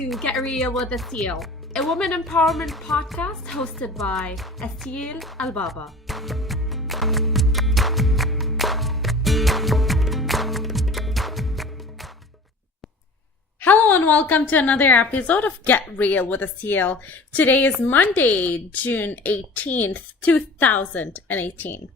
to Get Real with Asil, a woman empowerment podcast hosted by Asil Al-Baba. Hello and welcome to another episode of Get Real with Asil. Today is Monday, June 18th, 2018.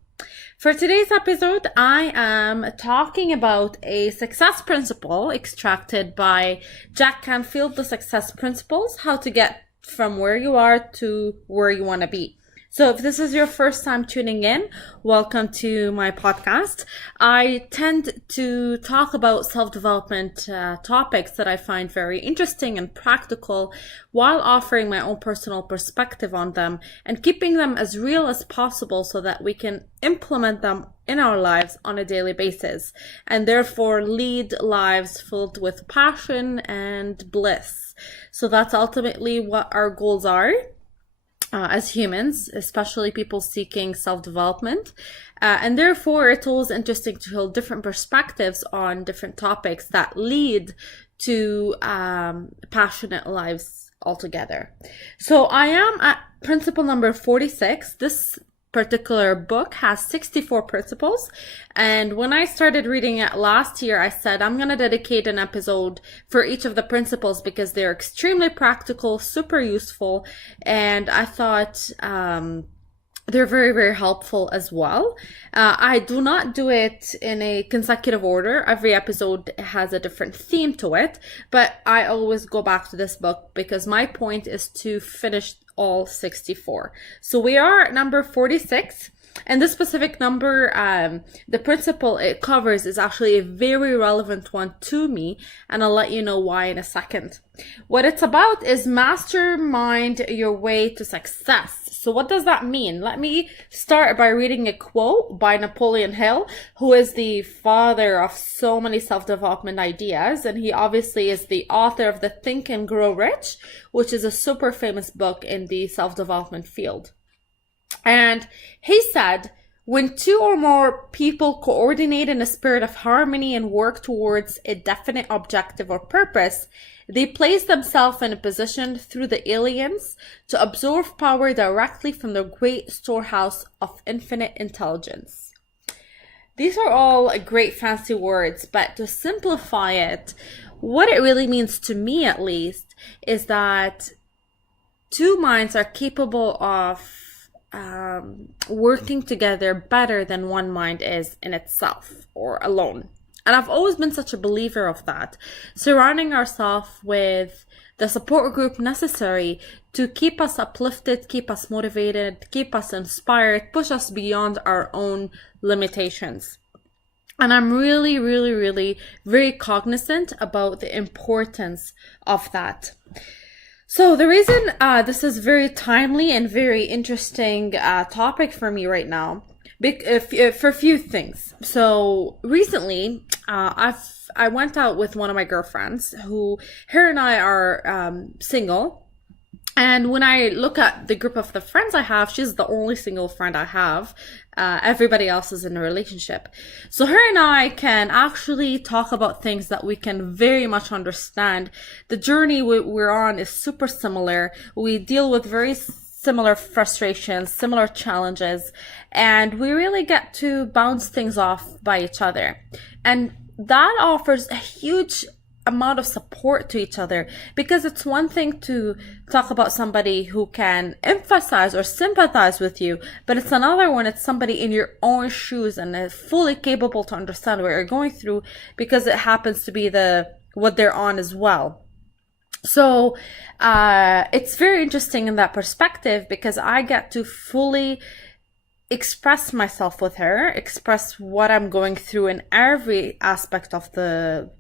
For today's episode, I am talking about a success principle extracted by Jack Canfield, The Success Principles, how to get from where you are to where you want to be. So if this is your first time tuning in, welcome to my podcast. I tend to talk about self-development topics that I find very interesting and practical while offering my own personal perspective on them and keeping them as real as possible so that we can implement them in our lives on a daily basis and therefore lead lives filled with passion and bliss. So that's ultimately what our goals are. As humans, especially people seeking self-development. And therefore, it's always interesting to hold different perspectives on different topics that lead to passionate lives altogether. So I am at principle number 46. This particular book has 64 principles, and when I started reading it last year, I said I'm going to dedicate an episode for each of the principles because they're extremely practical, super useful, and I thought they're very, very helpful as well. I do not do it in a consecutive order. Every episode has a different theme to it, but I always go back to this book because my point is to finish all 64. So we are at number 46, and this specific number, the principle it covers is actually a very relevant one to me, and I'll let you know why in a second. What it's about is mastermind your way to success. So what does that mean? Let me start by reading a quote by Napoleon Hill, who is the father of so many self-development ideas, and he obviously is the author of the Think and Grow Rich, which is a super famous book in the self-development field. And he said, when two or more people coordinate in a spirit of harmony and work towards a definite objective or purpose, they place themselves in a position through the aliens to absorb power directly from the great storehouse of infinite intelligence. These are all great fancy words, but to simplify it, what it really means to me at least is that two minds are capable of working together better than one mind is in itself or alone. And I've always been such a believer of that, surrounding ourselves with the support group necessary to keep us uplifted, keep us motivated, keep us inspired, push us beyond our own limitations. And I'm really, really, really very cognizant about the importance of that. So the reason this is very timely and very interesting topic for me right now, for a few things. So recently, I went out with one of my girlfriends her and I are single. And when I look at the group of the friends I have, she's the only single friend I have. Everybody else is in a relationship. So her and I can actually talk about things that we can very much understand. The journey we're on is super similar. We deal with very similar frustrations, similar challenges, and we really get to bounce things off by each other. And that offers a huge amount of support to each other, because it's one thing to talk about somebody who can emphasize or sympathize with you, but it's another when it's somebody in your own shoes and is fully capable to understand what you're going through because it happens to be what they're on as well. So it's very interesting in that perspective because I get to fully express myself with her, express what I'm going through in every aspect of the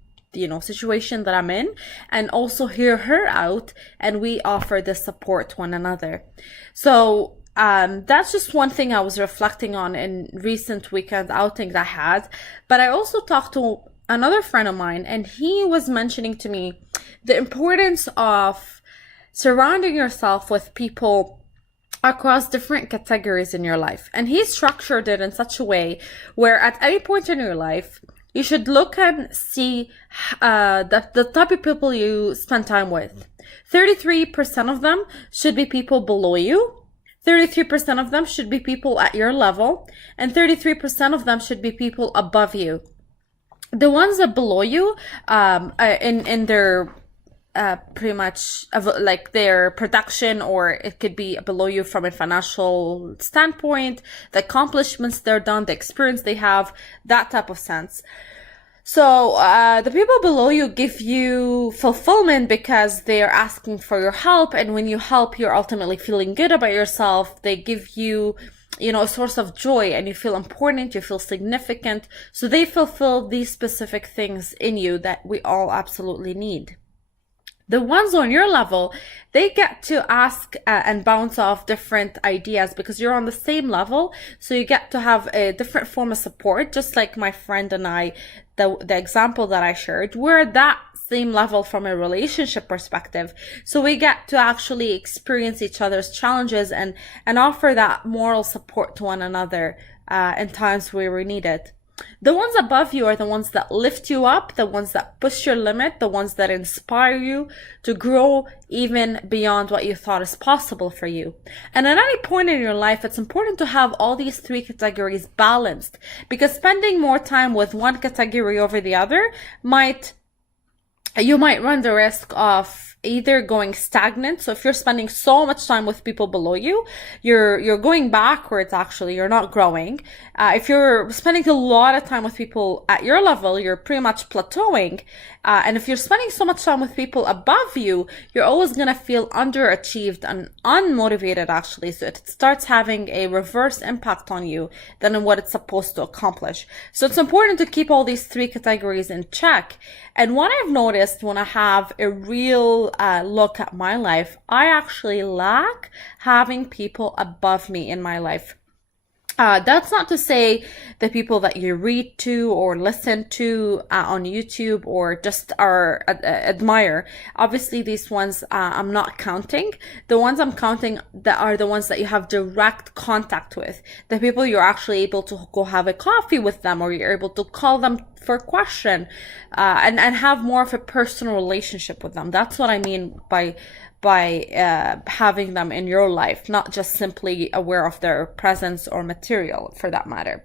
situation that I'm in, and also hear her out, and we offer the support to one another. So that's just one thing I was reflecting on in recent weekend outings I had. But I also talked to another friend of mine, and he was mentioning to me the importance of surrounding yourself with people across different categories in your life. And he structured it in such a way where at any point in your life, you should look and see the type of people you spend time with. 33% of them should be people below you. 33% of them should be people at your level, and 33% of them should be people above you. The ones that below you, in their pretty much like their production, or it could be below you from a financial standpoint, the accomplishments they're done, the experience they have, that type of sense. So the people below you give you fulfillment because they are asking for your help, and when you help, you're ultimately feeling good about yourself. They give you, a source of joy, and you feel important, you feel significant. So they fulfill these specific things in you that we all absolutely need. The ones on your level, they get to ask and bounce off different ideas because you're on the same level. So you get to have a different form of support, just like my friend and I, the example that I shared. We're at that same level from a relationship perspective. So we get to actually experience each other's challenges and offer that moral support to one another in times where we need it. The ones above you are the ones that lift you up, the ones that push your limit, the ones that inspire you to grow even beyond what you thought is possible for you. And at any point in your life, it's important to have all these three categories balanced, because spending more time with one category over the other you might run the risk of either going stagnant. So if you're spending so much time with people below you, you're going backwards, actually, you're not growing. If you're spending a lot of time with people at your level, you're pretty much plateauing. And if you're spending so much time with people above you, you're always going to feel underachieved and unmotivated, actually. So it starts having a reverse impact on you than what it's supposed to accomplish. So it's important to keep all these three categories in check. And what I've noticed when I have a real look at my life, I actually lack having people above me in my life. That's not to say the people that you read to or listen to on YouTube or just admire. Obviously, these ones I'm not counting. The ones I'm counting that are the ones that you have direct contact with. The people you're actually able to go have a coffee with them, or you're able to call them for a question, and have more of a personal relationship with them. That's what I mean by having them in your life, not just simply aware of their presence or material, for that matter.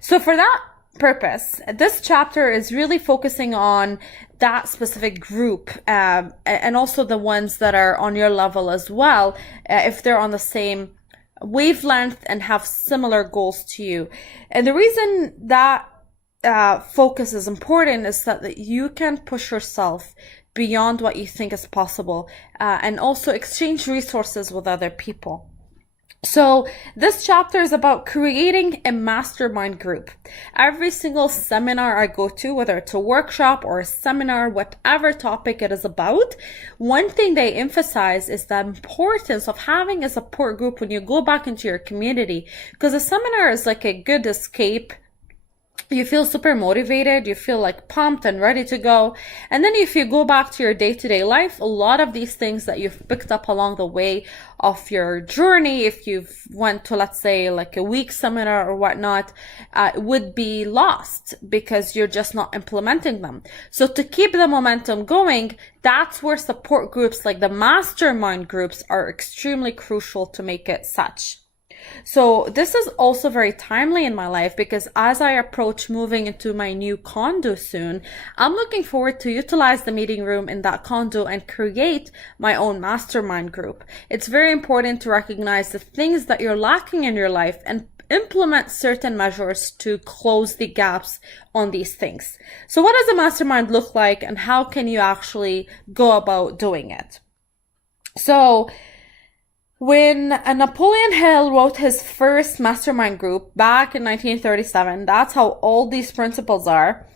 So for that purpose, this chapter is really focusing on that specific group, and also the ones that are on your level as well, if they're on the same wavelength and have similar goals to you. And the reason that focus is important is that you can push yourself beyond what you think is possible, and also exchange resources with other people. So this chapter is about creating a mastermind group. Every single seminar I go to, whether it's a workshop or a seminar, whatever topic it is about, one thing they emphasize is the importance of having a support group when you go back into your community, because a seminar is like a good escape. You feel super motivated, you feel like pumped and ready to go. And then if you go back to your day-to-day life, a lot of these things that you've picked up along the way of your journey, if you've went to, let's say, like a week seminar or whatnot, would be lost because you're just not implementing them. So to keep the momentum going, that's where support groups like the mastermind groups are extremely crucial to make it such. So this is also very timely in my life, because as I approach moving into my new condo soon, I'm looking forward to utilize the meeting room in that condo and create my own mastermind group. It's very important to recognize the things that you're lacking in your life and implement certain measures to close the gaps on these things. So what does a mastermind look like, and how can you actually go about doing it? So when Napoleon Hill wrote his first mastermind group back in 1937, that's how old these principles are.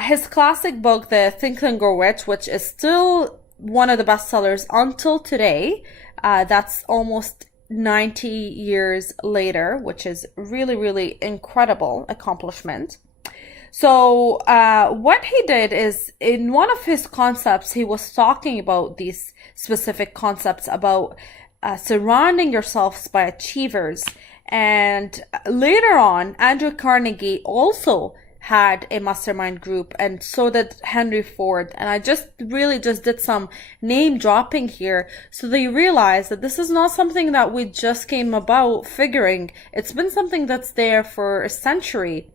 His classic book, The Think and Grow Rich, which is still one of the best sellers until today, that's almost 90 years later, which is really, really incredible accomplishment. So what he did is, in one of his concepts, he was talking about these specific concepts about surrounding yourselves by achievers. And later on, Andrew Carnegie also had a mastermind group, and so did Henry Ford. And I just did some name dropping here so that you realize that this is not something that we just came about figuring. It's been something that's there for a century.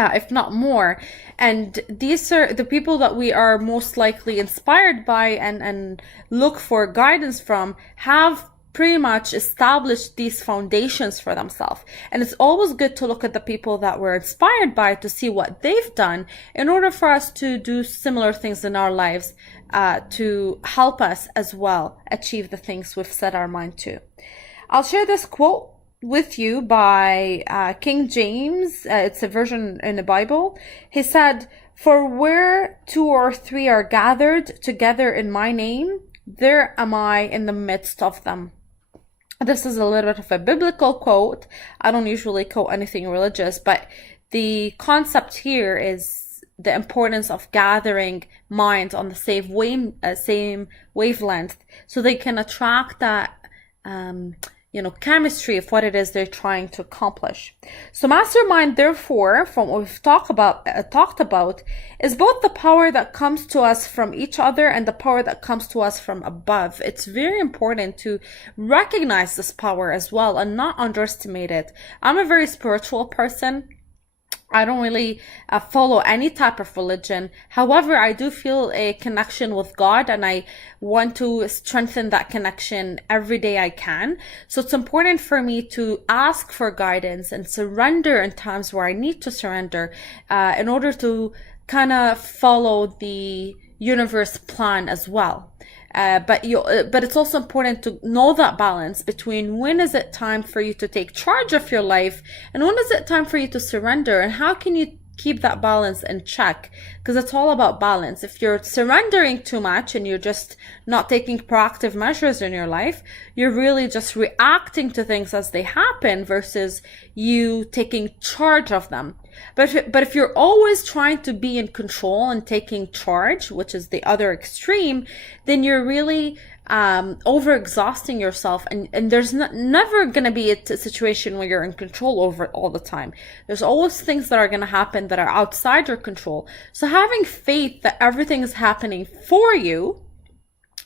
If not more. And these are the people that we are most likely inspired by and look for guidance from, have pretty much established these foundations for themselves. And it's always good to look at the people that we're inspired by to see what they've done in order for us to do similar things in our lives, to help us as well achieve the things we've set our mind to. I'll share this quote with you by King James. It's a version in the Bible. He said, "For where 2 or 3 are gathered together in my name, there am I in the midst of them." This is a little bit of a biblical quote. I don't usually quote anything religious, but the concept here is the importance of gathering minds on the same wavelength so they can attract that chemistry of what it is they're trying to accomplish. So mastermind, therefore, from what we've talked about, is both the power that comes to us from each other and the power that comes to us from above. It's very important to recognize this power as well and not underestimate it. I'm a very spiritual person. I don't really follow any type of religion. However, I do feel a connection with God, and I want to strengthen that connection every day I can. So it's important for me to ask for guidance and surrender in times where I need to surrender, in order to kind of follow the universe plan as well. But it's also important to know that balance between when is it time for you to take charge of your life and when is it time for you to surrender, and how can you keep that balance in check, because it's all about balance. If you're surrendering too much and you're just not taking proactive measures in your life, you're really just reacting to things as they happen versus you taking charge of them. But if you're always trying to be in control and taking charge, which is the other extreme, then you're really overexhausting yourself, and there's never going to be a situation where you're in control over it all the time. There's always things that are going to happen that are outside your control. So having faith that everything is happening for you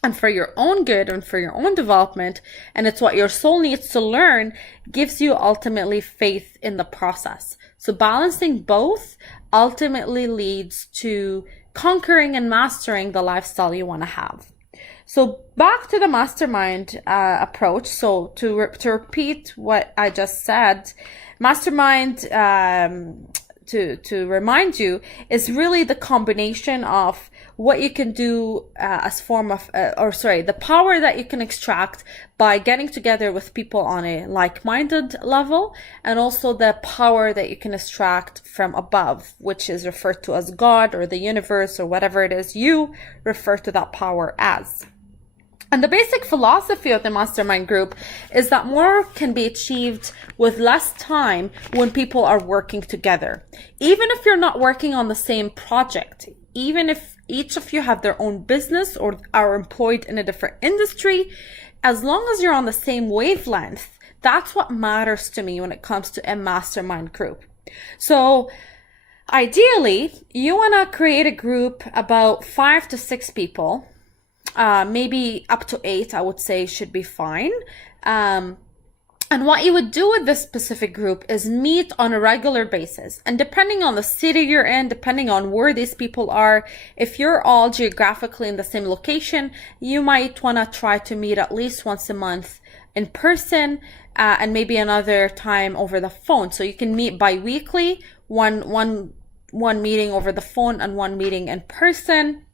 and for your own good and for your own development, and it's what your soul needs to learn, gives you ultimately faith in the process. So balancing both ultimately leads to conquering and mastering the lifestyle you want to have. So back to the mastermind approach. So to repeat what I just said, mastermind, to remind you, is really the combination of what you can do as form of, the power that you can extract by getting together with people on a like-minded level, and also the power that you can extract from above, which is referred to as God or the universe or whatever it is you refer to that power as. And the basic philosophy of the Mastermind Group is that more can be achieved with less time when people are working together. Even if you're not working on the same project, even if each of you have their own business or are employed in a different industry, as long as you're on the same wavelength, that's what matters to me when it comes to a mastermind group. So ideally, you want to create a group about 5 to 6 people. Maybe up to 8, I would say, should be fine. And what you would do with this specific group is meet on a regular basis. And depending on the city you're in, depending on where these people are, if you're all geographically in the same location, you might want to try to meet at least once a month in person, and maybe another time over the phone. So you can meet bi-weekly, one meeting over the phone and one meeting in person.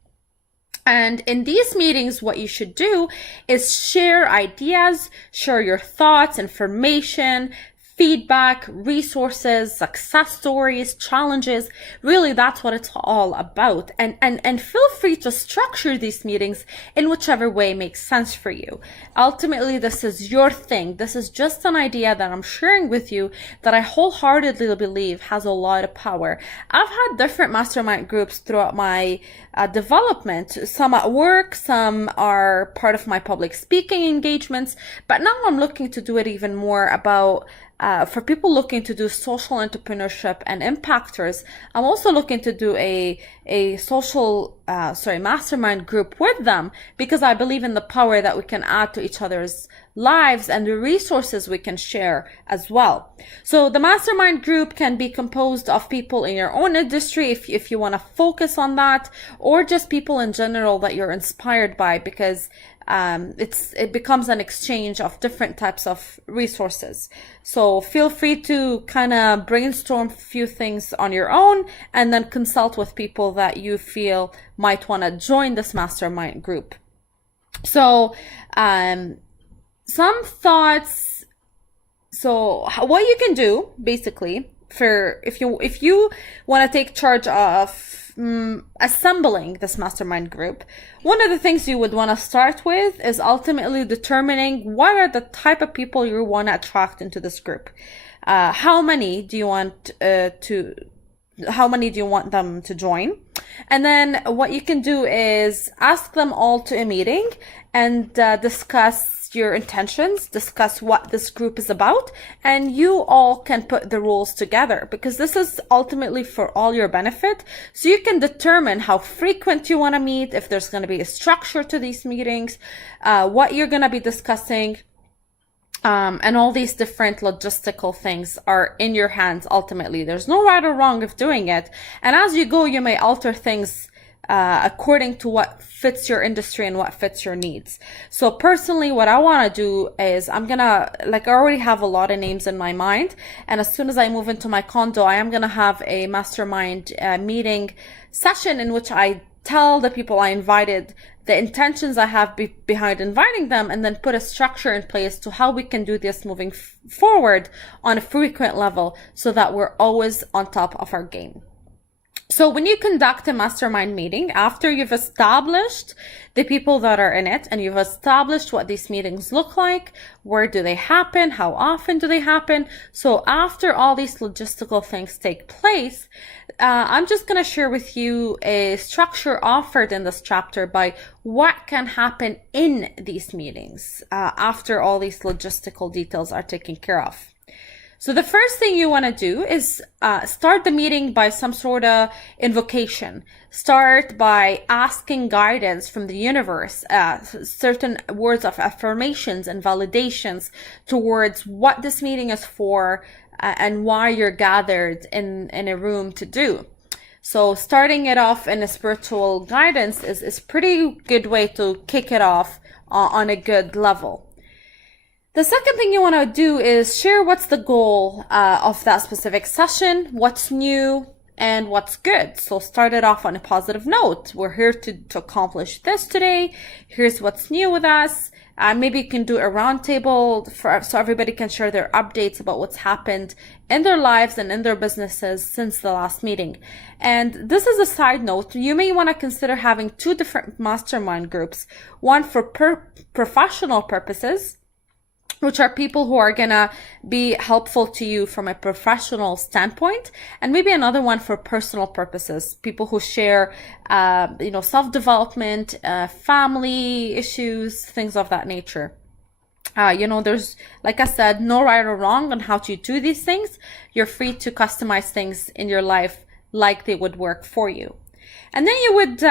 And in these meetings, what you should do is share ideas, share your thoughts, information, feedback, resources, success stories, challenges. Really, that's what it's all about. And feel free to structure these meetings in whichever way makes sense for you. Ultimately, this is your thing. This is just an idea that I'm sharing with you that I wholeheartedly believe has a lot of power. I've had different mastermind groups throughout my development, some at work, some are part of my public speaking engagements, but now I'm looking to do it even more about for people looking to do social entrepreneurship and impactors, I'm also looking to do a mastermind group with them, because I believe in the power that we can add to each other's lives and the resources we can share as well. So the mastermind group can be composed of people in your own industry if you want to focus on that, or just people in general that you're inspired by, because it becomes an exchange of different types of resources. So feel free to kind of brainstorm a few things on your own and then consult with people that you feel might want to join this mastermind group. So some thoughts. So what you can do basically for if you want to take charge of assembling this mastermind group, one of the things you would want to start with is ultimately determining what are the type of people you want to attract into this group. How many do you want them to join? And then what you can do is ask them all to a meeting and discuss your intentions, discuss what this group is about, and you all can put the rules together, because this is ultimately for all your benefit. So you can determine how frequent you want to meet, if there's going to be a structure to these meetings, what you're going to be discussing, and all these different logistical things are in your hands ultimately. There's no right or wrong of doing it. And as you go, you may alter things according to what fits your industry and what fits your needs. So personally, what I want to do is I already have a lot of names in my mind. And as soon as I move into my condo, I am going to have a mastermind meeting session in which I tell the people I invited the intentions I have behind inviting them, and then put a structure in place to how we can do this moving forward on a frequent level, so that we're always on top of our game. So when you conduct a mastermind meeting, after you've established the people that are in it, and you've established what these meetings look like, where do they happen, how often do they happen, so after all these logistical things take place, I'm just going to share with you a structure offered in this chapter by what can happen in these meetings after all these logistical details are taken care of. So the first thing you want to do is start the meeting by some sort of invocation. Start by asking guidance from the universe, certain words of affirmations and validations towards what this meeting is for and why you're gathered in a room to do. So starting it off in a spiritual guidance is pretty good way to kick it off on a good level. The second thing you want to do is share what's the goal of that specific session, what's new, and what's good. So start it off on a positive note. We're here to accomplish this today. Here's what's new with us. Maybe you can do a roundtable so everybody can share their updates about what's happened in their lives and in their businesses since the last meeting. And this is a side note. You may want to consider having two different mastermind groups, one for professional purposes, which are people who are going to be helpful to you from a professional standpoint, and maybe another one for personal purposes, people who share, self-development, family issues, things of that nature. There's, like I said, no right or wrong on how to do these things. You're free to customize things in your life like they would work for you. And then you would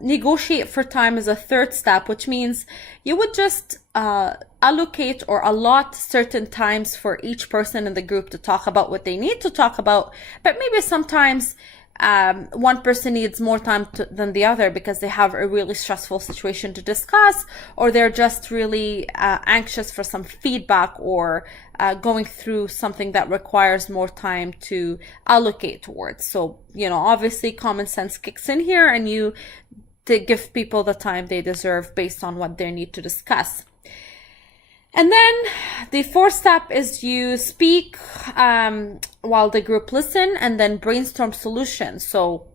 negotiate for time as a third step, which means you would just allocate or allot certain times for each person in the group to talk about what they need to talk about. But maybe sometimes one person needs more time than the other because they have a really stressful situation to discuss, or they're just really anxious for some feedback, or going through something that requires more time to allocate towards. So, obviously common sense kicks in here, and you to give people the time they deserve based on what they need to discuss. And then the fourth step is you speak while the group listen, and then brainstorm solutions. So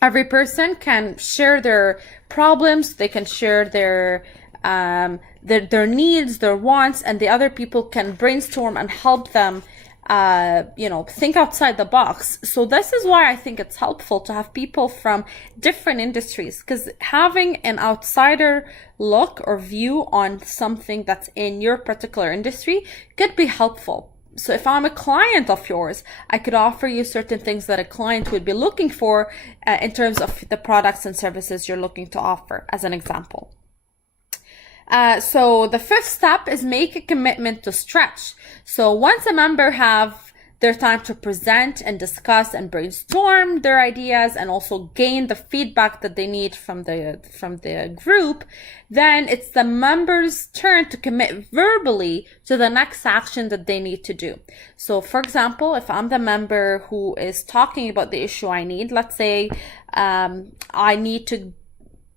every person can share their problems, they can share their needs, their wants, and the other people can brainstorm and help them think outside the box. So this is why I think it's helpful to have people from different industries, because having an outsider look or view on something that's in your particular industry could be helpful. So if I'm a client of yours, I could offer you certain things that a client would be looking for in terms of the products and services you're looking to offer, as an example. So the fifth step is make a commitment to stretch. So once a member have their time to present and discuss and brainstorm their ideas and also gain the feedback that they need from the group, then it's the members' turn to commit verbally to the next action that they need to do. So for example, if I'm the member who is talking about the issue I need, let's say I need to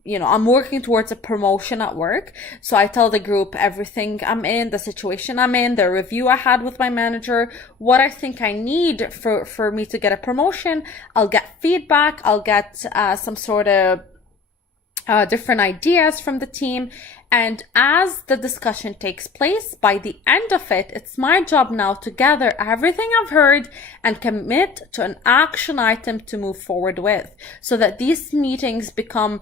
I'm working towards a promotion at work. So I tell the group everything I'm in, the situation I'm in, the review I had with my manager, what I think I need for me to get a promotion. I'll get feedback. I'll get some sort of different ideas from the team. And as the discussion takes place, by the end of it, it's my job now to gather everything I've heard and commit to an action item to move forward with, so that these meetings become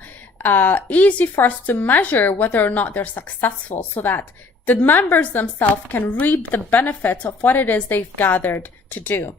easy for us to measure whether or not they're successful, so that the members themselves can reap the benefits of what it is they've gathered to do.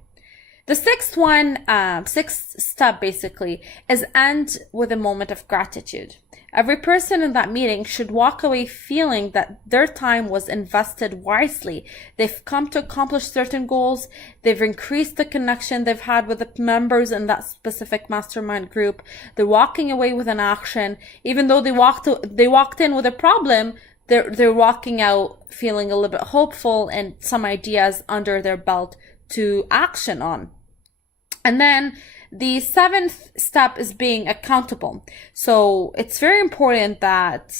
The sixth step basically is end with a moment of gratitude. Every person in that meeting should walk away feeling that their time was invested wisely. They've come to accomplish certain goals. They've increased the connection they've had with the members in that specific mastermind group. They're walking away with an action. Even though they walked in with a problem, they're walking out feeling a little bit hopeful and some ideas under their belt to action on. And then the seventh step is being accountable. So it's very important that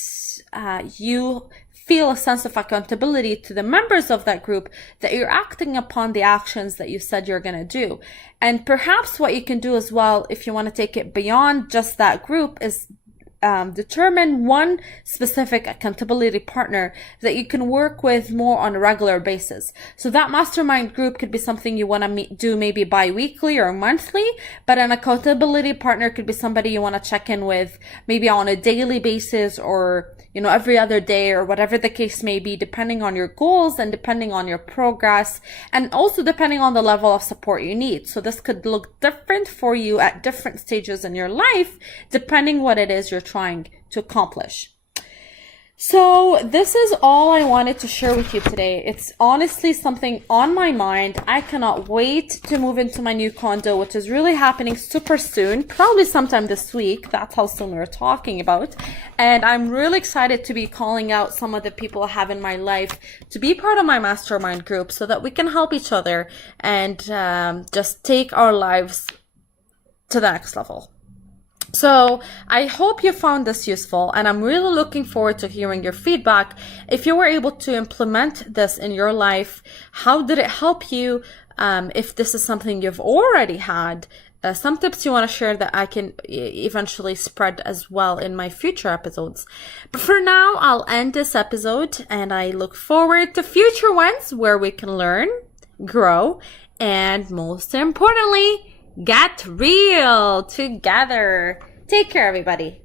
you feel a sense of accountability to the members of that group, that you're acting upon the actions that you said you're going to do. And perhaps what you can do as well, if you want to take it beyond just that group, is determine one specific accountability partner that you can work with more on a regular basis. So that mastermind group could be something you want to do maybe bi-weekly or monthly, but an accountability partner could be somebody you want to check in with maybe on a daily basis, or every other day, or whatever the case may be, depending on your goals and depending on your progress, and also depending on the level of support you need. So this could look different for you at different stages in your life, depending what it is you're trying to accomplish. So this is all I wanted to share with you today. It's honestly something on my mind. I cannot wait to move into my new condo, which is really happening super soon, probably sometime this week. That's how soon we're talking about. And I'm really excited to be calling out some of the people I have in my life to be part of my mastermind group, so that we can help each other and just take our lives to the next level. So I hope you found this useful, and I'm really looking forward to hearing your feedback. If you were able to implement this in your life, how did it help you? If this is something you've already had, some tips you want to share that I can eventually spread as well in my future episodes. But for now, I'll end this episode, and I look forward to future ones where we can learn, grow, and most importantly, get real together. Take care, everybody.